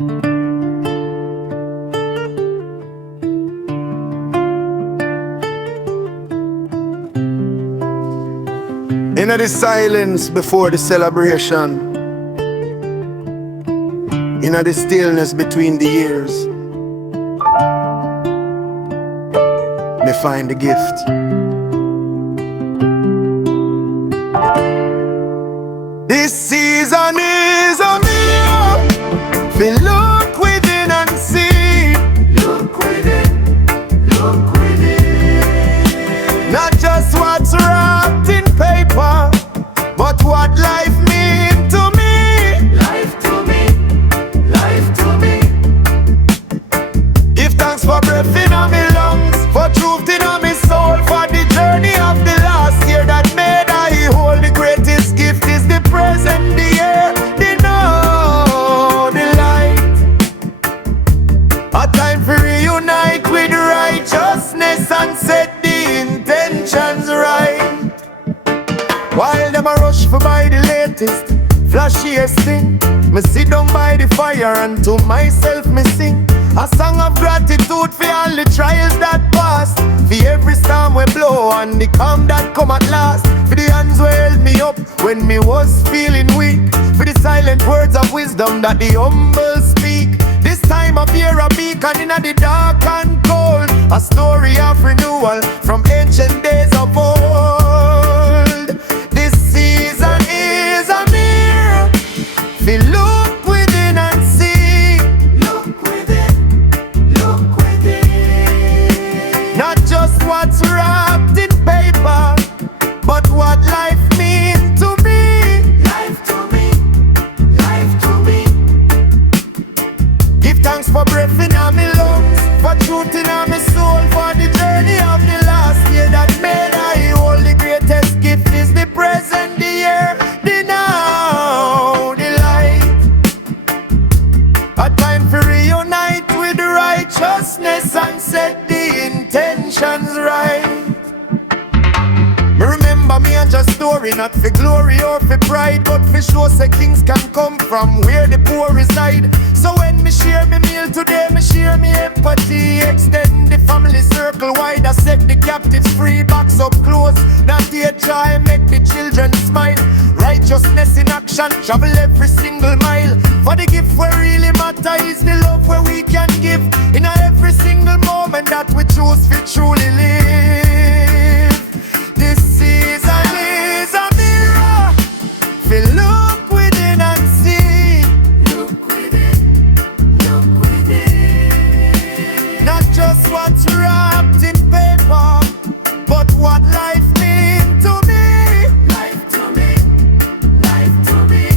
In the silence before the celebration, in the stillness between the years, me find the gift. This season is a mirror. We look within and see. Look within, look within. Not just what's wrapped in paper, but what life means to me. Life to me, life to me. Give thanks for breath in my lungs, for truth in my soul, for the journey of the last year that made I whole. The greatest gift is the present, the air, the know, the light. A time for reunite with righteousness and set the intentions right. While them a rush for buy the latest, flashiest thing, me sit down by the fire and to myself me sing a song of gratitude for all the trials that passed, for every storm we blow and the calm that come at last, for the hands who held me up when me was feeling weak, for the silent words of wisdom that the humble speak. This time of year a beacon in the dark and cold, a story of renewal from ancient days of old. This season is a mirror. We look within and see. Look within, look within. Not just what's wrapped in paper, but what life means to me. Life to me, life to me. Give thanks for breath in my lungs, for truth in my soul, for the journey of the last year that made I whole. The greatest gift is the present, the year, the now, the light. A time for reunite with righteousness and set the intentions right. Me remember me and just story, not for glory or for pride, but for sure say kings can come from where the poor reside. So when me share me meal today, me share me empathy, extend the family circle wide, I set the captives free, box up close, not yet try make the children smile. Righteousness in action, travel every single mile, for the gift where really matter is the love where we can give, in every single moment that we choose to truly live. This season is a mirror. We look within and see. Look within, look within. Not just what's wrapped in paper, but what life means to me. Life to me, life to me.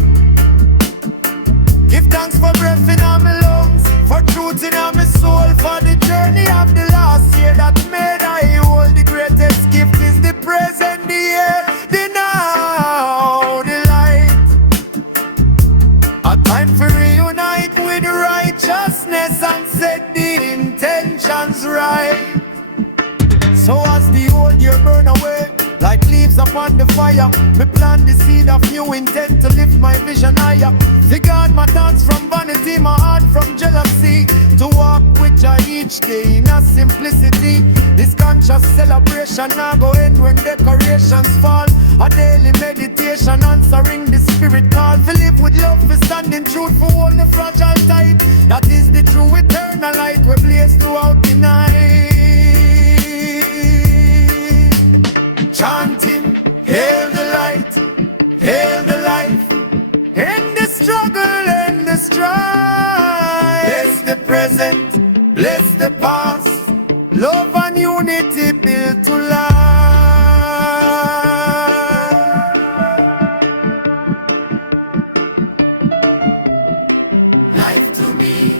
Give thanks for breath in my lungs, for truth in my soul, for the journey of the last year that made I whole. The greatest gift is the present, the year, the now, the light. A time for reunite with righteousness and set the intentions right. So as the old year burn away, like leaves upon the fire, me plant the seed of new intent to lift my vision higher. To guard my thoughts from vanity, my heart from jealousy, to walk with joy each day in a simplicity. This conscious celebration now go end when decorations fall. A daily meditation answering the spirit call. To live with love, for standing truth, for all the fragile tide. That is the true eternal light we blaze throughout the night. Chanting, hail the light, hail the life, in the struggle and the strife. Bless the present, bless the past, love and unity built to last. Life to me,